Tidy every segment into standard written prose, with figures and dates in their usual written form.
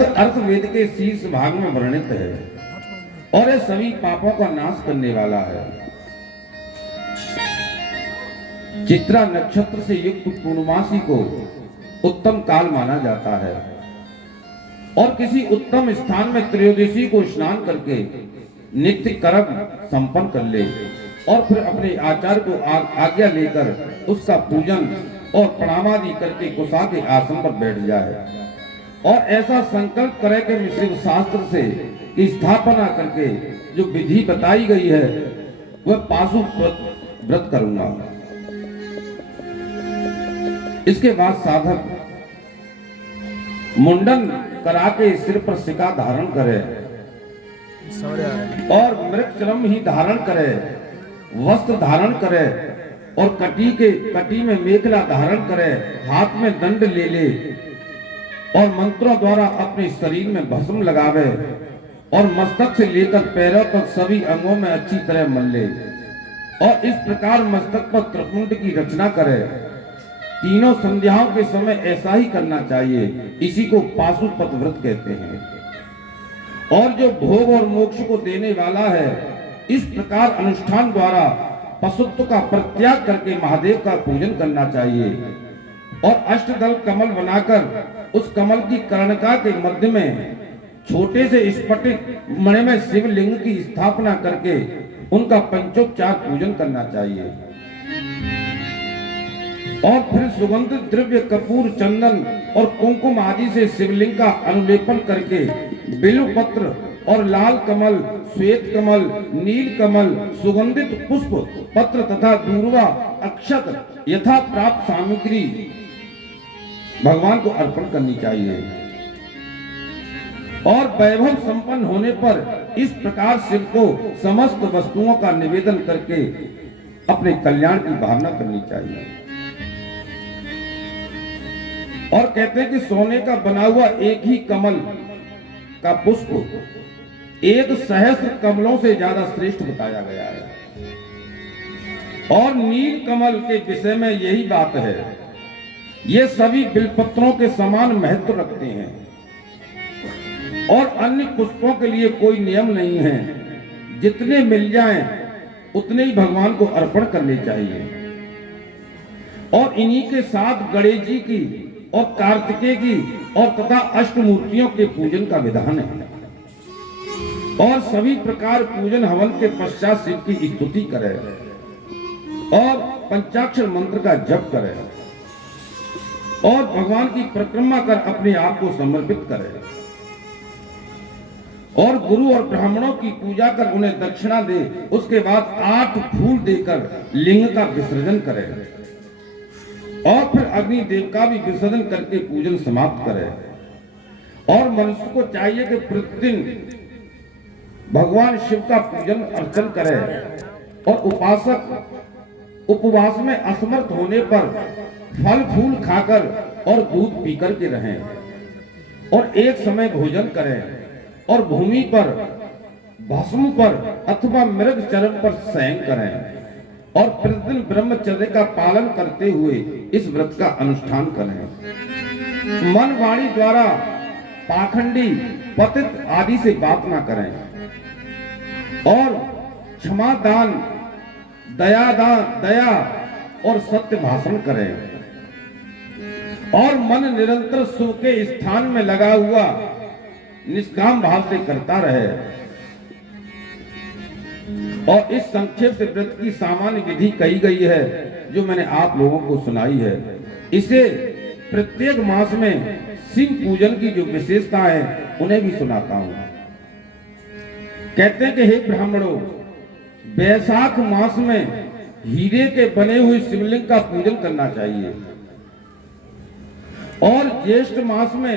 ग्रंथ अर्थवेद के शीर्ष भाग में वर्णित है और यह सभी पापों का नाश करने वाला है। चित्रा नक्षत्र से युक्त पूर्णमासी को उत्तम काल माना जाता है और किसी उत्तम स्थान में त्रयोदशी को स्नान करके नित्य कर्म संपन्न कर ले और फिर अपने आचार्य को आज्ञा लेकर उसका पूजन और प्रणाम आदि करके कुशा के आसन पर बैठ जाए और ऐसा संकल्प करे कि मैं शिव शास्त्र से की स्थापना करके जो विधि बताई गई है वह पाशु व्रत करूंगा। इसके बाद साधक मुंडन करा के सिर पर सिका धारण करे और मृगचर्म ही धारण करे, वस्त्र धारण करे और कटी में मेखला धारण करे, हाथ में दंड ले और मंत्रों द्वारा अपने शरीर में भस्म लगावे और मस्तक से लेकर पैरों तक सभी अंगों में अच्छी तरह मल ले और इस प्रकार मस्तक पर त्रिपुंड की रचना करे। तीनों संध्याओं के समय ऐसा ही करना चाहिए, इसी को पाशुपत व्रत कहते हैं। और जो भोग और मोक्ष को देने वाला है, इस प्रकार अनुष्ठान द्वारा पशुत्व का परित्याग करके महादेव का पूजन करना चाहिए और अष्टदल कमल बनाकर उस कमल की कर्णिका के मध्य में छोटे से स्फटिक मणिमय शिवलिंग की स्थापना करके उनका पंचोपचार पूजन करना चाहिए और फिर सुगंधित द्रव्य कपूर, चंदन और कुंकुम आदि से शिवलिंग का अनुलेपन करके बिल्व पत्र और लाल कमल, श्वेत कमल, नील कमल, सुगंधित पुष्प पत्र तथा दूर्वा अक्षत यथा प्राप्त सामग्री भगवान को अर्पण करनी चाहिए और वैभव संपन्न होने पर इस प्रकार शिव को समस्त वस्तुओं का निवेदन करके अपने कल्याण की भावना करनी चाहिए। और कहते हैं कि सोने का बना हुआ एक ही कमल का पुष्प 1,000 कमलों से ज्यादा श्रेष्ठ बताया गया है और नील कमल के विषय में यही बात है। ये सभी बिलपत्रों के समान महत्व रखते हैं और अन्य पुष्पों के लिए कोई नियम नहीं है, जितने मिल जाएं उतने ही भगवान को अर्पण करने चाहिए। और इन्हीं के साथ गणेश जी की और कार्तिकेय की और तथा अष्टमूर्तियों के पूजन का विधान है और सभी प्रकार पूजन हवन के पश्चात शिव की स्तुति करे और पंचाक्षर मंत्र का जप करे और भगवान की परिक्रमा कर अपने आप को समर्पित करे और गुरु और ब्राह्मणों की पूजा कर उन्हें दक्षिणा दे। उसके बाद 8 फूल देकर लिंग का विसर्जन करे और फिर अग्नि देव का भी विसर्जन करके पूजन समाप्त करे। और मनुष्य को चाहिए कि प्रतिदिन भगवान शिव का पूजन अर्चन करे और उपासक उपवास में असमर्थ होने पर फल फूल खाकर और दूध पीकर के रहें और एक समय भोजन करें और भूमि पर भस्म पर अथवा मृग चर्म पर शयन करें और प्रतिदिन ब्रह्मचर्य का पालन करते हुए इस व्रत का अनुष्ठान करें। मन वाणी द्वारा पाखंडी, पतित आदि से बात ना करें और क्षमा दान, दया और सत्य भाषण करें और मन निरंतर सुख के स्थान में लगा हुआ निष्काम भाव से करता रहे। और इस संक्षेप से व्रत की सामान्य विधि कही गई है जो मैंने आप लोगों को सुनाई है। इसे प्रत्येक मास में शिव पूजन की जो विशेषता है उन्हें भी सुनाता हूं। कहते हैं कि हे ब्राह्मणों, वैशाख मास में हीरे के बने हुए शिवलिंग का पूजन करना चाहिए और ज्येष्ठ मास में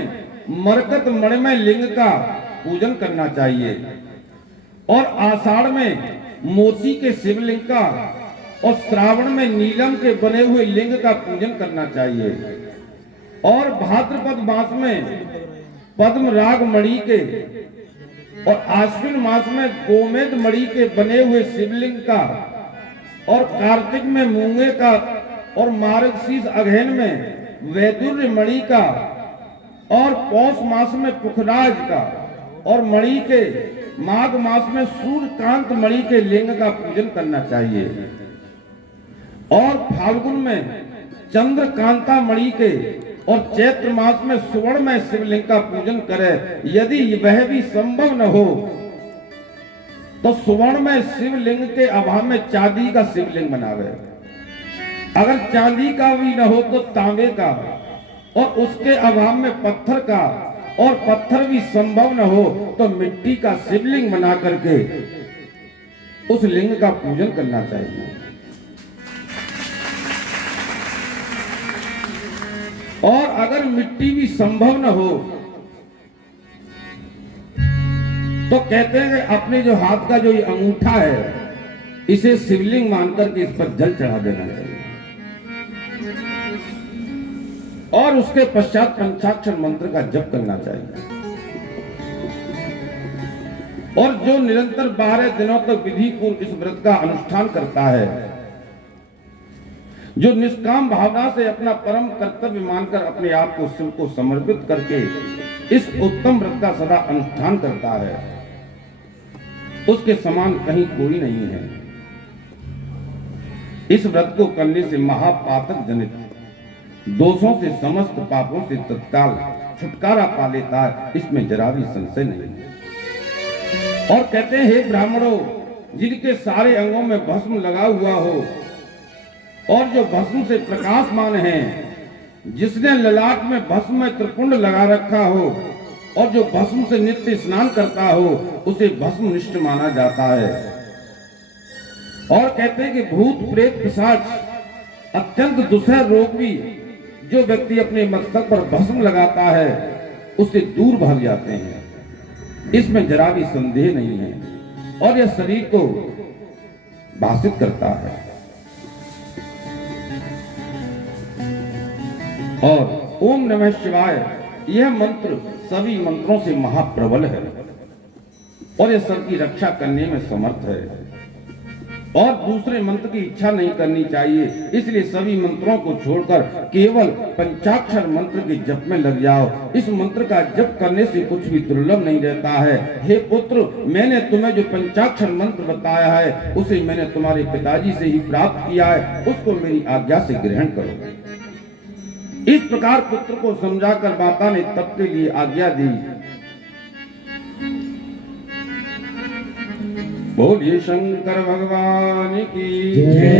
मरकत मणिमय लिंग का पूजन करना चाहिए और आषाढ़ में मोती के शिवलिंग का और श्रावण में नीलम के बने हुए लिंग का पूजन करना चाहिए और भाद्रपद मास में पद्म राग मणि के और आश्विन मास में गोमेद मणि के बने हुए शिवलिंग का और कार्तिक में मूंगे का और मार्गशीर्ष अगहन में वैदुर्य मणि का और पौष मास में पुखराज का और मणि के माघ मास में सूर्यकांत मणि के लिंग का पूजन करना चाहिए और फाल्गुन में चंद्रकांता मणि के और चैत्र मास में सुवर्णमय शिवलिंग का पूजन करे। यदि वह भी संभव न हो तो सुवर्णमय शिवलिंग के अभाव में चांदी का शिवलिंग बनावे। अगर चांदी का भी न हो तो तांबे का, और उसके अभाव में पत्थर का, और पत्थर भी संभव न हो तो मिट्टी का शिवलिंग बना करके उस लिंग का पूजन करना चाहिए। और अगर मिट्टी भी संभव न हो तो कहते हैं कि अपने जो हाथ का जो ये अंगूठा है इसे शिवलिंग मानकर के इस पर जल चढ़ा देना चाहिए और उसके पश्चात पंचाक्षर मंत्र का जप करना चाहिए। और जो निरंतर 12 दिनों तक विधि पूर्वक इस व्रत का अनुष्ठान करता है, जो निष्काम भावना से अपना परम कर्तव्य मानकर अपने आप को शिव को समर्पित करके इस उत्तम व्रत का सदा अनुष्ठान करता है, उसके समान कहीं कोई नहीं है। इस व्रत को करने से महापातक जनित दोषों से, समस्त पापों से तत्काल छुटकारा पा लेता है, इसमें जरा भी संशय नहीं है। और कहते हैं, हे ब्राह्मणों, जिनके सारे अंगों में भस्म लगा हुआ हो और जो भस्म से प्रकाशमान है, जिसने ललाट में भस्म में त्रिपुंड लगा रखा हो और जो भस्म से नित्य स्नान करता हो, उसे भस्मनिष्ठ माना जाता है। और कहते हैं कि भूत प्रेत पिशाच अत्यंत दुस्सह रोग भी जो व्यक्ति अपने मस्तक पर भस्म लगाता है उससे दूर भाग जाते हैं, इसमें जरा भी संदेह नहीं है। और यह शरीर को भाषित करता है। और ओम नमः शिवाय यह मंत्र सभी मंत्रों से महाप्रबल है और यह सबकी रक्षा करने में समर्थ है और दूसरे मंत्र की इच्छा नहीं करनी चाहिए। इसलिए सभी मंत्रों को छोड़कर केवल पंचाक्षर मंत्र के जप में लग जाओ। इस मंत्र का जप करने से कुछ भी दुर्लभ नहीं रहता है। हे पुत्र, मैंने तुम्हें जो पंचाक्षर मंत्र बताया है उसे मैंने तुम्हारे पिताजी से ही प्राप्त किया है, उसको मेरी आज्ञा से ग्रहण करो। इस प्रकार पुत्र को समझाकर माता ने तप के लिए आज्ञा दी। बोलिए शंकर भगवान की जय।